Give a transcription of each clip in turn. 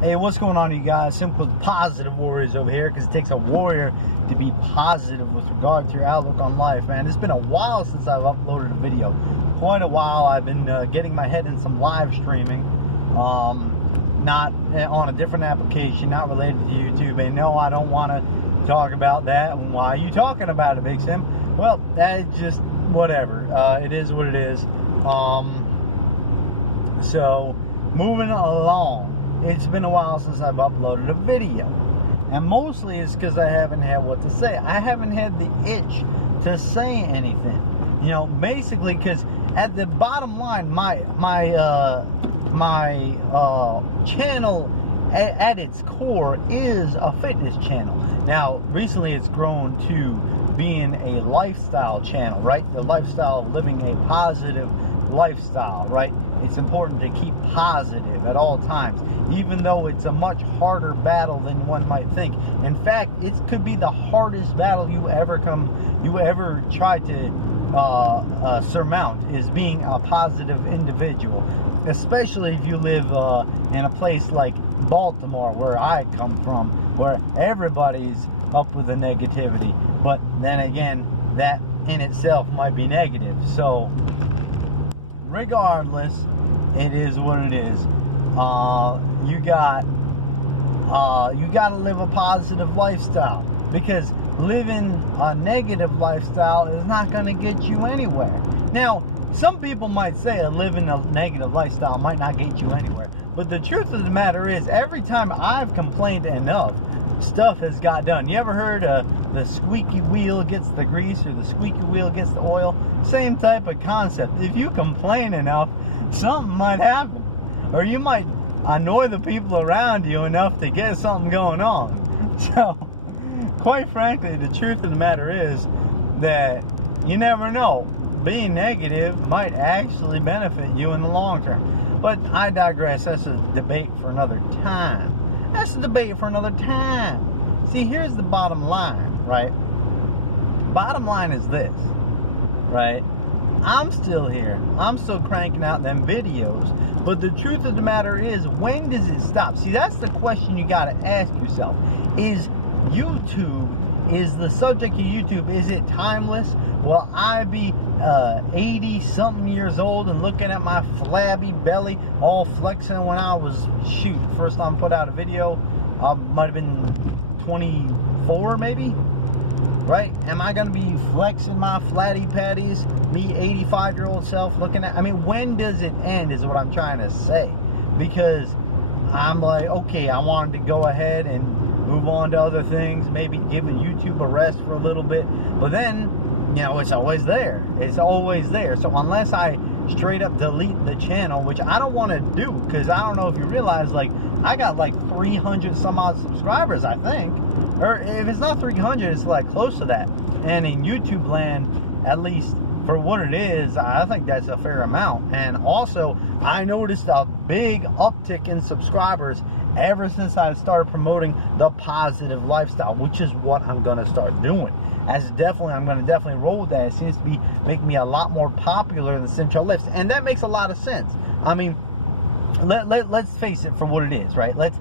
Hey, what's going on, you guys? Simple Positive Warriors over here, because it takes a warrior to be positive with regard to your outlook on life, man. It's been a while since I've uploaded a video. Quite a while. I've been getting my head in some live streaming, not on a different application, not related to YouTube. And no, I don't want to talk about that. Why are you talking about it, Big Sim? Well, that's just whatever. It is what it is. So, moving along. It's been a while since I've uploaded a video, and mostly it's because I haven't had what to say. I haven't had the itch to say anything, you know, basically, because at the bottom line, my channel at its core is a fitness channel. Now, recently it's grown to being a lifestyle channel, right? The lifestyle of living a positive lifestyle, right? It's important to keep positive at all times, even though it's a much harder battle than one might think. In fact, it could be the hardest battle you ever try to surmount, is being a positive individual, especially if you live in a place like Baltimore, where I come from, where everybody's up with the negativity. But then again, that in itself might be negative. So regardless, it is what it is. You got to live a positive lifestyle, because living a negative lifestyle is not going to get you anywhere. Now, some people might say living a negative lifestyle might not get you anywhere, but the truth of the matter is, every time I've complained enough, stuff has got done. You ever heard the squeaky wheel gets the grease, or the squeaky wheel gets the oil? Same type of concept. If you complain enough, something might happen, or you might annoy the people around you enough to get something going on. So, quite frankly, the truth of the matter is that you never know. Being negative might actually benefit you in the long term. But I digress. That's a debate for another time. See, here's the bottom line, right? Bottom line is this, right? I'm still here. I'm still cranking out them videos. But the truth of the matter is, when does it stop? See, that's the question you got to ask yourself. Is the subject of YouTube, is it timeless? Will I be 80-something years old and looking at my flabby belly all flexing when I was, first time I put out a video, I might have been 24 maybe? Right? Am I going to be flexing my flatty patties, me 85-year-old self looking at... I mean, when does it end is what I'm trying to say. Because I'm like, okay, I wanted to go ahead and move on to other things, maybe give YouTube a rest for a little bit. But then, you know, it's always there. It's always there. So unless I straight up delete the channel, which I don't want to do, because I don't know if you realize, like, I got like 300 some odd subscribers, I think. Or if it's not 300, it's like close to that. And in YouTube land, at least for what it is, I think that's a fair amount. And also, I noticed a big uptick in subscribers ever since I started promoting the positive lifestyle, which is what I'm going to start doing. I'm going to definitely roll with that. It seems to be making me a lot more popular than Central Lifts. And that makes a lot of sense. I mean, let's face it for what it is, right? Let's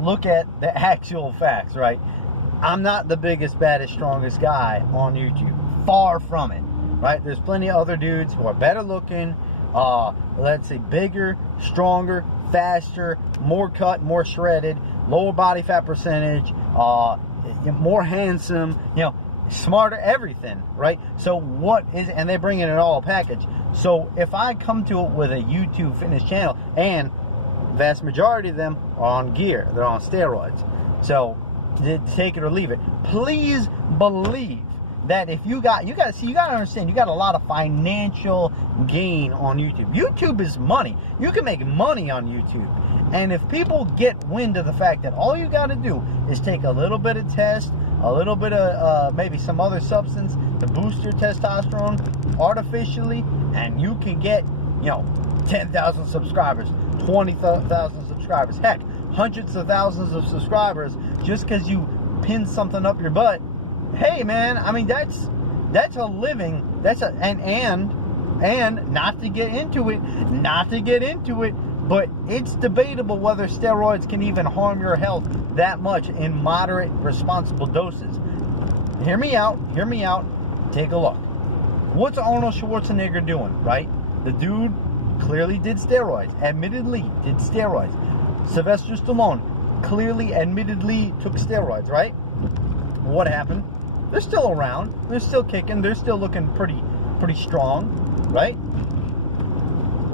look at the actual facts, right? I'm not the biggest, baddest, strongest guy on YouTube. Far from it, right? There's plenty of other dudes who are better looking, let's say bigger, stronger, faster, more cut, more shredded, lower body fat percentage, more handsome, you know, smarter, everything, right? So and they bring in an all package. So if I come to it with a YouTube fitness channel, and vast majority of them are on gear, they're on steroids, so take it or leave it. Please believe that if you got to understand, you got a lot of financial gain on YouTube. YouTube is money. You can make money on YouTube. And if people get wind of the fact that all you got to do is take a little bit of test, a little bit of maybe some other substance to boost your testosterone artificially, and you can get, you know, 10,000 subscribers, 20,000 subscribers, heck, hundreds of thousands of subscribers, just because you pin something up your butt. Hey, man, I mean, that's a living. And not to get into it, But it's debatable whether steroids can even harm your health that much in moderate, responsible doses. Hear me out. Take a look. What's Arnold Schwarzenegger doing, right? The dude clearly did steroids. Admittedly did steroids. Sylvester Stallone clearly, admittedly took steroids, right? What happened? They're still around. They're still kicking. They're still looking pretty strong, right?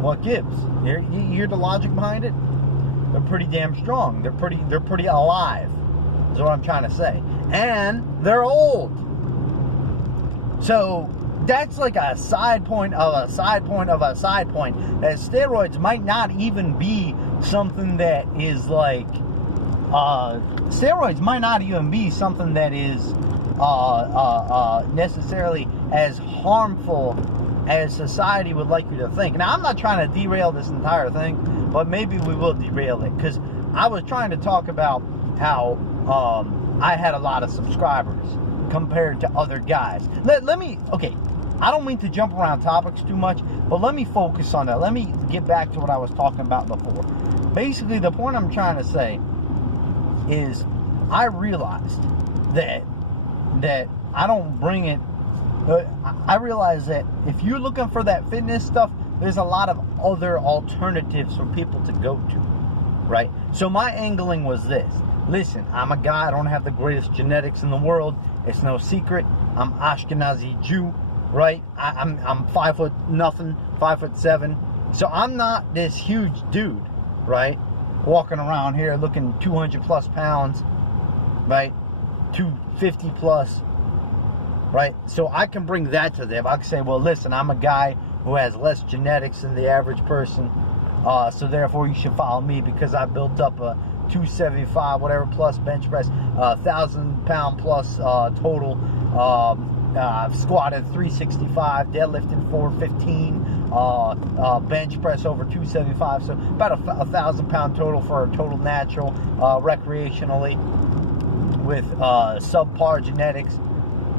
What gives? You hear the logic behind it? They're pretty damn strong. They're pretty alive. Is what I'm trying to say. And they're old. So that's like a side point of a side point of a side point. That steroids might not even be something that is like steroids might not even be something that is necessarily as harmful as society would like you to think. Now, I'm not trying to derail this entire thing, but maybe we will derail it, because I was trying to talk about how I had a lot of subscribers compared to other guys. Let me, okay, I don't mean to jump around topics too much, but let me focus on that. Let me get back to what I was talking about before. Basically, the point I'm trying to say is I realized that I don't bring it. I realize that if you're looking for that fitness stuff, there's a lot of other alternatives for people to go to, right? So my angling was this. Listen, I'm a guy, I don't have the greatest genetics in the world. It's no secret. I'm Ashkenazi Jew, right? I'm 5'7". So I'm not this huge dude, right? Walking around here looking 200 plus pounds, right? 250 plus, right? So I can bring that to them. I can say, well, listen, I'm a guy who has less genetics than the average person, so therefore you should follow me because I built up a 275 whatever plus bench press, 1,000 pound plus total. I've squatted 365, deadlifting 415, bench press over 275, so about a 1,000 pound total for a total natural, recreationally, with subpar genetics,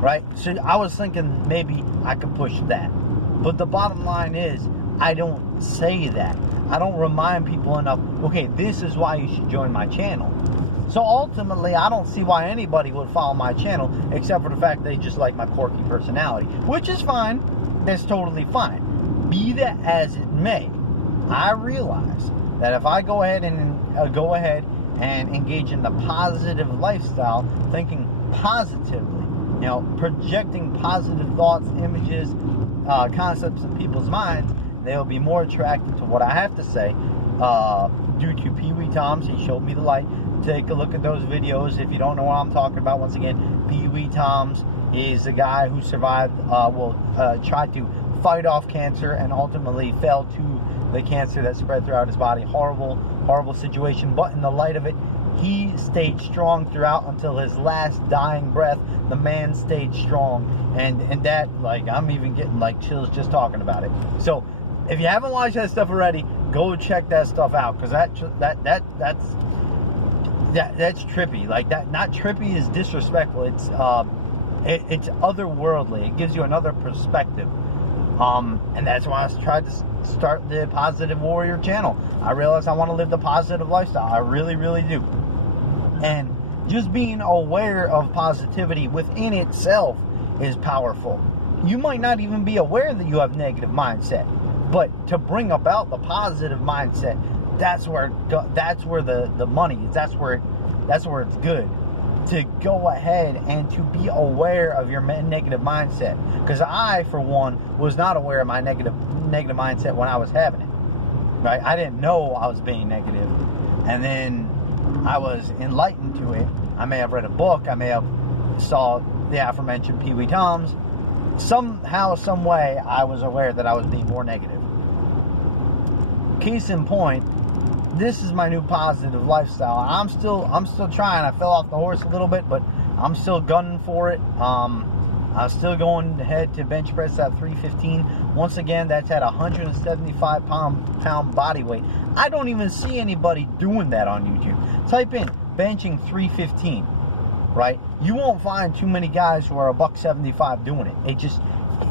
right? So I was thinking maybe I could push that. But the bottom line is, I don't say that. I don't remind people enough, okay, this is why you should join my channel. So ultimately, I don't see why anybody would follow my channel, except for the fact they just like my quirky personality, which is fine. That's totally fine. Be that as it may, I realize that if I go ahead and engage in the positive lifestyle, thinking positively, you know, projecting positive thoughts, images, concepts in people's minds, they'll be more attracted to what I have to say. Due to Pee Wee Toms, he showed me the light. Take a look at those videos if you don't know what I'm talking about. Once again, Pee Wee Toms is a guy who survived, tried to fight off cancer and ultimately fell to the cancer that spread throughout his body. Horrible, horrible situation. But in the light of it, he stayed strong throughout until his last dying breath. The man stayed strong, and that, like, I'm even getting like chills just talking about it. So if you haven't watched that stuff already, go check that stuff out, because that's trippy. Like, that, not trippy is disrespectful. It's otherworldly. It gives you another perspective. And that's why I tried to start the Positive Warrior channel. I realized I want to live the positive lifestyle. I really, really do. And just being aware of positivity within itself is powerful. You might not even be aware that you have negative mindset, but to bring about the positive mindset, that's where the money is. That's where it's good. To go ahead and to be aware of your negative mindset, because I, for one, was not aware of my negative mindset when I was having it. Right? I didn't know I was being negative, and then I was enlightened to it. I may have read a book. I may have saw the aforementioned Pee Wee Toms. Somehow, some way, I was aware that I was being more negative. Case in point, this is my new positive lifestyle. I'm still trying. I fell off the horse a little bit, but I'm still gunning for it. I'm still going ahead to bench press at 315. Once again, that's at 175 pound body weight. I don't even see anybody doing that on YouTube. Type in benching 315, right? You won't find too many guys who are $175 doing it.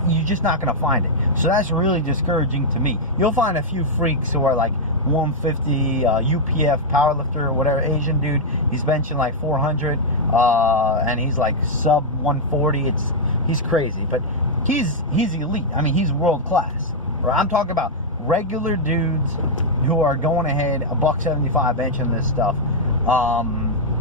You're just not going to find it. So that's really discouraging to me. You'll find a few freaks who are like 150 UPF powerlifter or whatever, Asian dude. He's benching like 400, and he's like sub 140. He's crazy, but he's elite. I mean, he's world class. Right? I'm talking about regular dudes who are going ahead $175 benching this stuff,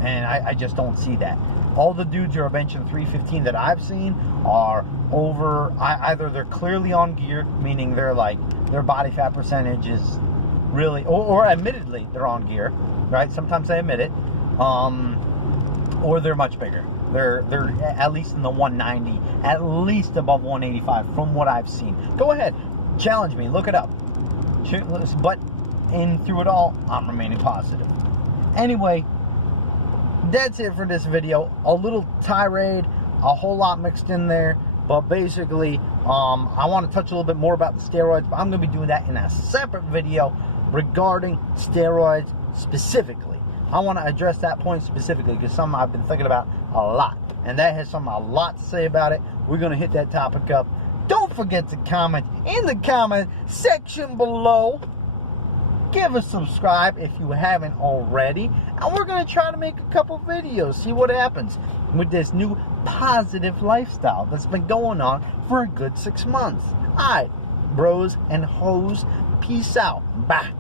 and I just don't see that. All the dudes who are benching 315 that I've seen are over, either they're clearly on gear, meaning they're like, their body fat percentage is really, or admittedly they're on gear, right? Sometimes they admit it, or they're much bigger. They're at least in the 190, at least above 185 from what I've seen. Go ahead, challenge me, look it up. But through it all, I'm remaining positive. Anyway, that's it for this video. A little tirade, a whole lot mixed in there, but basically, I want to touch a little bit more about the steroids, but I'm going to be doing that in a separate video regarding steroids specifically. I want to address that point specifically because something I've been thinking about a lot, and that has a lot to say about it. We're going to hit that topic up. Don't forget to comment in the comment section below. Give us a subscribe if you haven't already. And we're going to try to make a couple videos. See what happens with this new positive lifestyle that's been going on for a good 6 months. Alright, bros and hoes. Peace out. Bye.